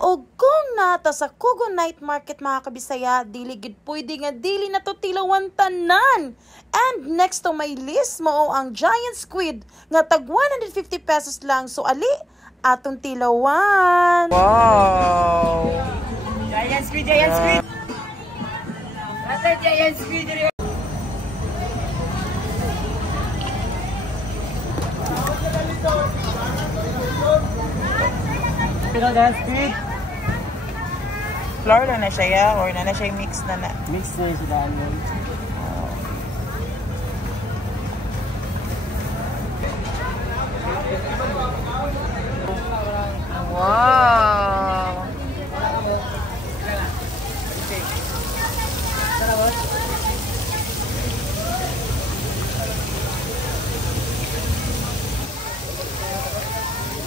O kung nata sa Kugo Night Market mga kabisaya, dili gid pwede nga dili na to tilawan tanan. And next to my list mo ang giant squid nga tag 150 pesos lang. So ali atong tilawan. Wow! Giant squid, giant squid! Nasa giant squid rin. Pero giant squid? Flour na siya ya? Or na siya mix na na? Mix na yung sila. Wow!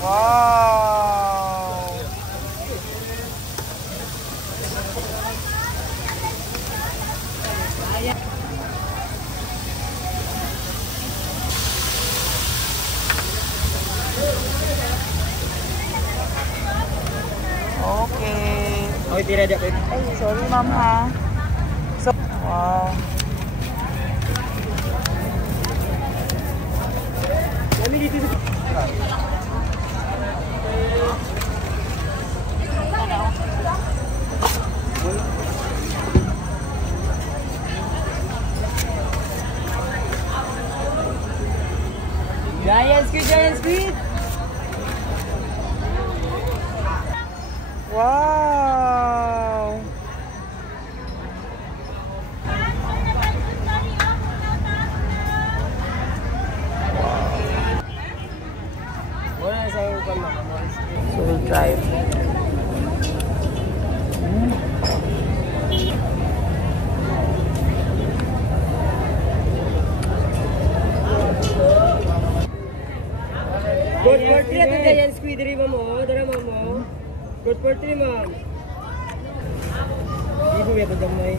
Wow! Okay. Okay, tira di ako. Ay, sorry ma'am ha. So, wow. Kami dito. Giant squid, giant squid. Wow! Wala sa iyo pa mga. So we'll try it. Good for 3 at giant squid rin mo. Dara mo. Good for 3 ma'am. Ibu ya damay.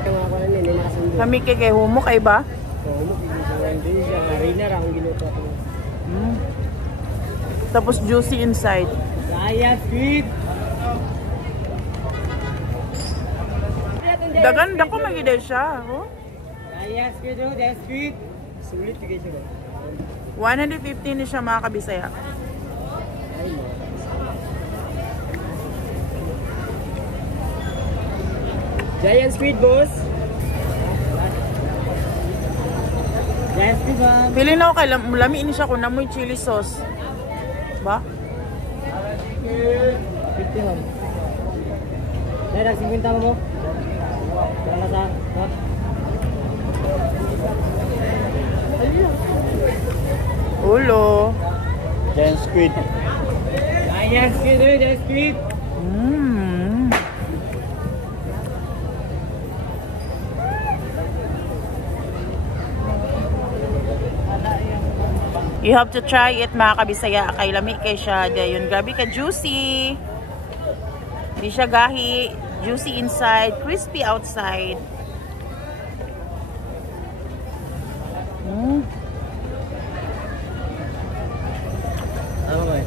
Kaya ako na nila nakasundo. Kami kay humok ay ba? Oo, hindi siya. Arena ra ang ginuto ko. Tapos juicy inside. Giant squid. Daganda ko magiday siya. Oh? Giant squid, giant squid. Sulit tigay siya ba? 150 ni siya mga kabisaya. Giant squid, boss. Giant squid, ma'am. Pili na ako kay lami ni siya kung namoy chili sauce. Ba? 50, ma'am. Dahil ang 50 mo mo? Wala sa, ha? Ulo. Giant squid. Giant squid, giant squid. You have to try it mga kabisaya. Kay lami kay siya. Dayon, grabe ka juicy. Hindi siya gahi. Juicy inside, crispy outside. Ano ba?